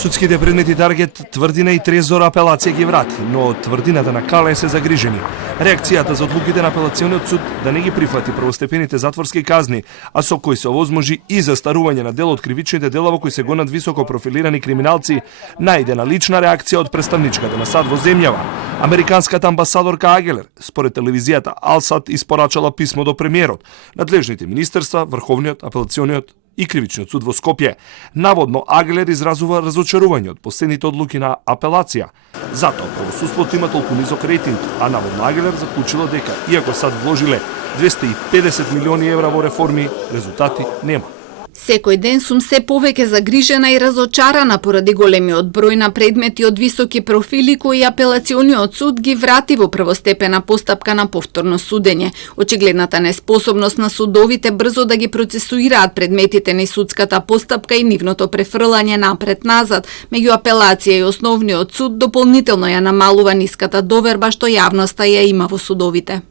Судските предмети Таргет, Тврдина и Трезор апелација ги врати, но тврдината на Кален се загрижени. Реакцијата за одлуките на апелациониот суд да не ги прифати првостепените затворски казни, а со кои се овозможи и застарување на дел од кривичните дела во кои се гонат високо профилирани криминалци, најдена лична реакција од представничката на САД во земјава. Американската амбасадорка Агелер, според телевизијата Алсат, испорачала писмо до премиерот, надлежните министерства, Врховниот, апелациониот и Кривичниот суд во Скопје. Наводно Агелер изразува разочарување од последните одлуки на апелација. Затоа правосудството има толку низок рейтинг, а наводно Агелер заклучила дека иако САД вложиле 250 милиони евра во реформи, резултати нема. Секој ден сум се повеќе загрижена и разочарана поради големиот број на предмети од високи профили кои апелациониот суд ги врати во првостепена постапка на повторно судење. Очигледната неспособност на судовите брзо да ги процесуираат предметите на судската постапка и нивното префрлање напред-назад меѓу апелација и основниот суд дополнително ја намалува ниската доверба што јавноста ја има во судовите.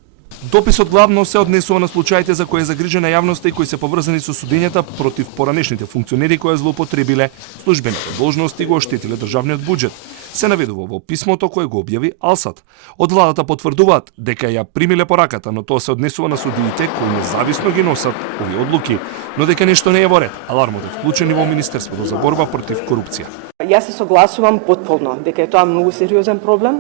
Дописот главно се однесува на случаите за кои е загрижена јавноста и кои се поврзани со судењата против поранешните функционери кои злоупотребиле службените должности и го оштетиле државниот буџет. Се наведува во писмото кое го објави Алсат. Од владата потврдуваат дека ја примиле пораката, но тоа се однесува на судиите кои независно ги носат овие одлуки, но дека нешто не е во ред. Алармот е вклучен и во Министерството за борба против корупција. Јас се согласувам потполно дека е тоа многу сериозен проблем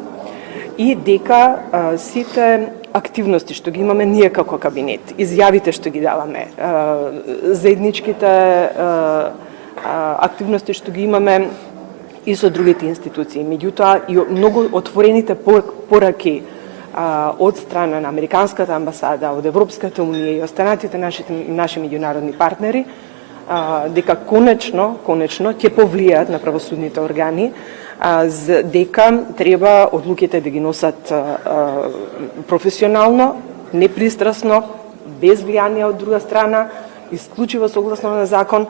и дека сите активности што ги имаме ние како кабинет, изјавите што ги даваме, заедничките активности што ги имаме и со другите институции, меѓутоа и многу отворените пораки од страна на Американската амбасада, од Европската унија и останатите наши меѓународни партнери, дека конечно ќе повлијаат на правосудните органи, дека треба одлуките да ги носат професионално, непристрасно, без влијание од друга страна, исклучиво согласно на закон.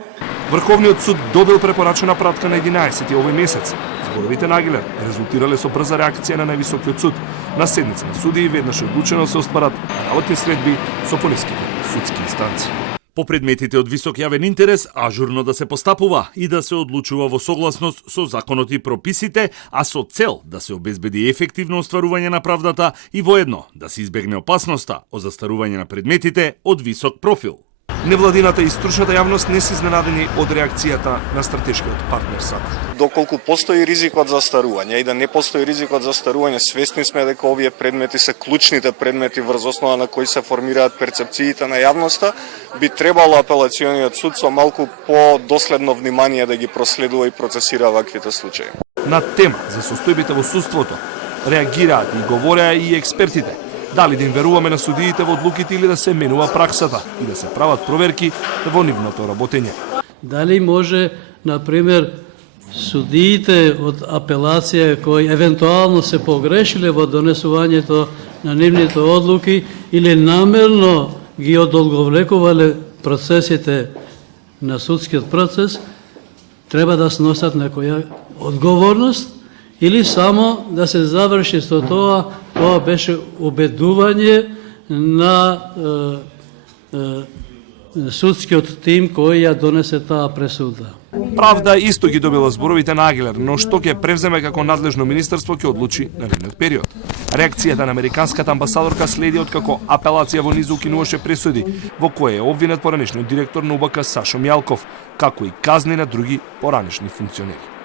Врховниот суд добил препорачена пратка на 11 овој месец. Зборовите на Агелер резултирале со брза реакција на највисокиот суд. На седница на судии веднаш одлучено се остварат работни средби со пониските судски инстанции. По предметите од висок јавен интерес, ажурно да се постапува и да се одлучува во согласност со законот и прописите, а со цел да се обезбеди ефективно остварување на правдата и воедно да се избегне опасноста од застарување на предметите од висок профил. Невладината и стручната јавност не се изненадени од реакцијата на стратешкиот партнер САД. Доколку постои ризик од застарување и да не постои ризик од застарување, свесни сме дека овие предмети се клучните предмети врз основа на кои се формираат перцепциите на јавноста, би требало апелациониот суд со малку по-доследно внимание да ги проследува и процесира ваквите случаи. На тема за состојбите во судството реагираат и говореа и експертите. Дали да им веруваме на судиите во одлуките или да се менува праксата и да се прават проверки во нивното работење. Дали може, например, судиите од апелација кои евентуално се погрешиле во донесувањето на нивните одлуки или намерно ги одолговлекувале процесите на судскиот процес, треба да сносат некоја одговорност или само да се заврши со тоа беше убедување на судскиот тим кој ја донесе таа пресуда. Правда исто ги добила зборовите на Агелер, но што ќе превземе како надлежно министерство ќе одлучи наредниот период. Реакцијата на Американската амбасадорка следи откако апелација во низу укинуваше пресуди, во која е обвинет поранешниот директор на УБК Сашо Мјалков, како и казни на други поранешни функционери.